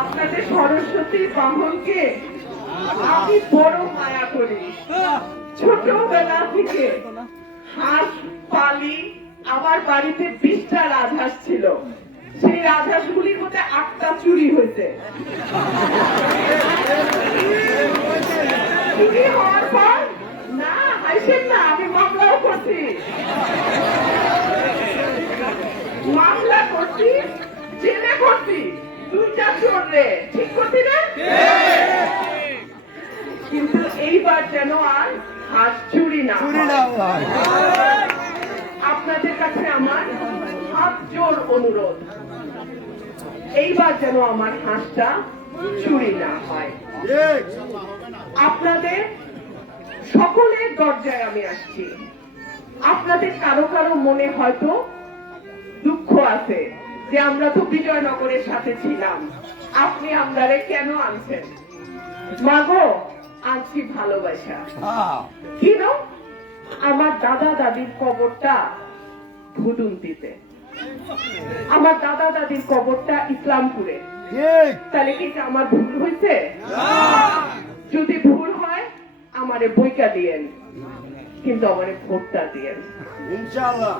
আপনাদের সরস্বতী বাহনকে আমি বড় মায়া করি। ছোটবেলা থেকে হাঁস পালি আমার বাড়িতে বিশটা রাজহাঁস ছিল। সেই রাজহাঁসগুলির মধ্যে আটটা চুরি হয়েছে। চুরি হওয়ার পর না, হাসেন না। যেন আর হাত চুরি না। আপনাদের কাছে আমার হাত জোর অনুরোধ। এইবার যেন আমার হাঁসটা চুরি না হয়। আপনাদের সকলের দরজায় আমি আসছি। আপনাদের কারও কারও মনে হয়তো দুঃখ আছে যে আমরা তো বিজয়নগরের সাথে ছিলাম। আপনি আমরারে কেন আনছেন? মাগো আনছি ভালোবাসা। কি না আমার দাদা দাদির কবরটা ভুদুন্তিতে আমার দাদা দাদির কবরটা ইসলামপুরে। তাহলে কি আমার ভুল হয়েছে? যদি ভুল হয় আমারে বইকা দিয়েন। কিন্তু আমারে ভোটটা দিয়েন। ইনশাআল্লাহ।